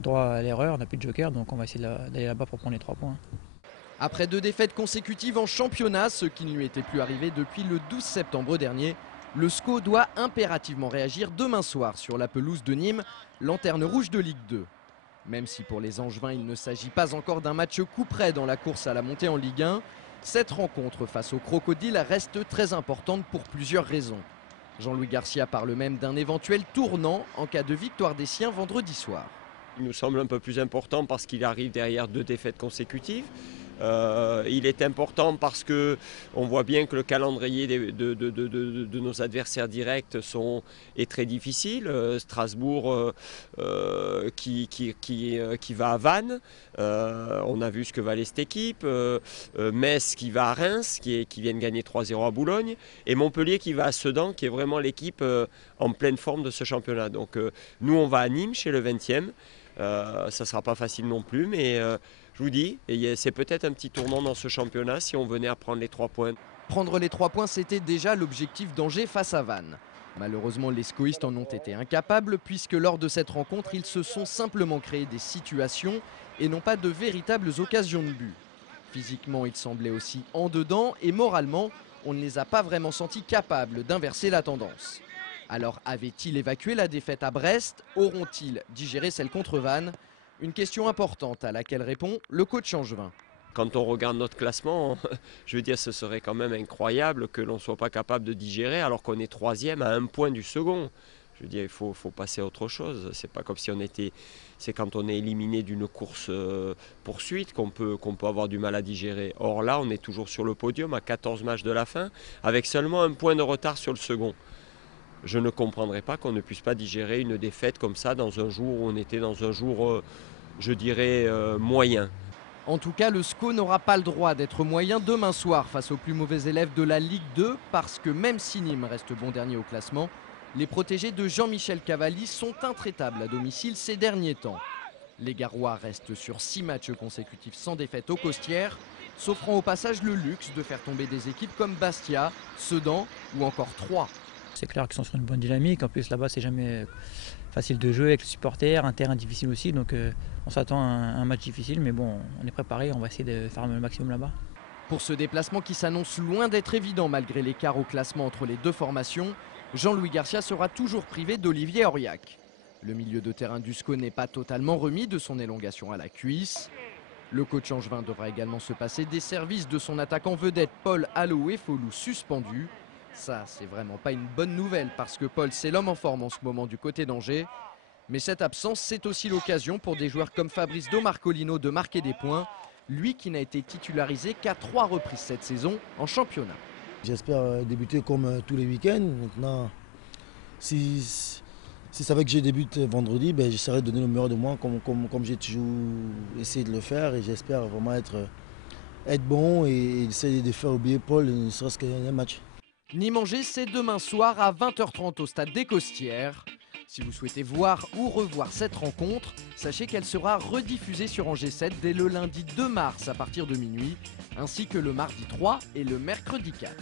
le droit à l'erreur, on n'a plus de joker, donc on va essayer d'aller là-bas pour prendre les 3 points. Après 2 défaites consécutives en championnat, ce qui ne lui était plus arrivé depuis le 12 septembre dernier, le SCO doit impérativement réagir demain soir sur la pelouse de Nîmes, lanterne rouge de Ligue 2. Même si pour les Angevins il ne s'agit pas encore d'un match couperet dans la course à la montée en Ligue 1, cette rencontre face aux Crocodiles reste très importante pour plusieurs raisons. Jean-Louis Garcia parle même d'un éventuel tournant en cas de victoire des siens vendredi soir. Il nous semble un peu plus important parce qu'il arrive derrière 2 défaites consécutives. Il est important parce qu'on voit bien que le calendrier de nos adversaires directs est très difficile. Strasbourg qui va à Vannes, on a vu ce que valait cette équipe. Metz qui va à Reims, qui vient de gagner 3-0 à Boulogne. Et Montpellier qui va à Sedan, qui est vraiment l'équipe en pleine forme de ce championnat. Donc nous on va à Nîmes chez le 20e. Ça ne sera pas facile non plus, mais je vous dis, c'est peut-être un petit tournant dans ce championnat si on venait à prendre les 3 points. Prendre les 3 points, c'était déjà l'objectif d'Angers face à Vannes. Malheureusement, les scoïstes en ont été incapables puisque lors de cette rencontre, ils se sont simplement créé des situations et non pas de véritables occasions de but. Physiquement, ils semblaient aussi en dedans et moralement, on ne les a pas vraiment sentis capables d'inverser la tendance. Alors avaient-ils évacué la défaite à Brest? Auront-ils digéré celle contre Vannes? Une question importante à laquelle répond le coach angevin. Quand on regarde notre classement, je veux dire, ce serait quand même incroyable que l'on ne soit pas capable de digérer alors qu'on est 3e à 1 point du second. Je veux dire, il faut passer à autre chose. C'est pas comme si on était... C'est quand on est éliminé d'une course poursuite qu'on peut avoir du mal à digérer. Or là, on est toujours sur le podium à 14 matchs de la fin avec seulement 1 point de retard sur le second. Je ne comprendrais pas qu'on ne puisse pas digérer une défaite comme ça dans un jour où on était dans un jour, je dirais, moyen. En tout cas, le SCO n'aura pas le droit d'être moyen demain soir face aux plus mauvais élèves de la Ligue 2 parce que même si Nîmes reste bon dernier au classement, les protégés de Jean-Michel Cavalli sont intraitables à domicile ces derniers temps. Les Garois restent sur 6 matchs consécutifs sans défaite aux Costières, s'offrant au passage le luxe de faire tomber des équipes comme Bastia, Sedan ou encore Troyes. C'est clair qu'ils sont sur une bonne dynamique. En plus, là-bas, c'est jamais facile de jouer avec les supporters, un terrain difficile aussi. Donc, on s'attend à un match difficile, mais bon, on est préparé. On va essayer de faire le maximum là-bas. Pour ce déplacement qui s'annonce loin d'être évident malgré l'écart au classement entre les deux formations, Jean-Louis Garcia sera toujours privé d'Olivier Auriac. Le milieu de terrain du SCO n'est pas totalement remis de son élongation à la cuisse. Le coach angevin devra également se passer des services de son attaquant vedette Paul Aloé-Folou suspendu. Ça, c'est vraiment pas une bonne nouvelle parce que Paul, c'est l'homme en forme en ce moment du côté d'Angers. Mais cette absence, c'est aussi l'occasion pour des joueurs comme Fabrice Domarcolino de marquer des points. Lui qui n'a été titularisé qu'à 3 reprises cette saison en championnat. J'espère débuter comme tous les week-ends. Maintenant, si ça veut que je débute vendredi, ben, j'essaierai de donner le meilleur de moi comme j'ai toujours essayé de le faire. Et j'espère vraiment être bon et essayer de faire oublier Paul, ne serait-ce qu'un match. Nîmes-Angers, c'est demain soir à 20h30 au stade des Costières. Si vous souhaitez voir ou revoir cette rencontre, sachez qu'elle sera rediffusée sur Angers 7 dès le lundi 2 mars à partir de minuit, ainsi que le mardi 3 et le mercredi 4.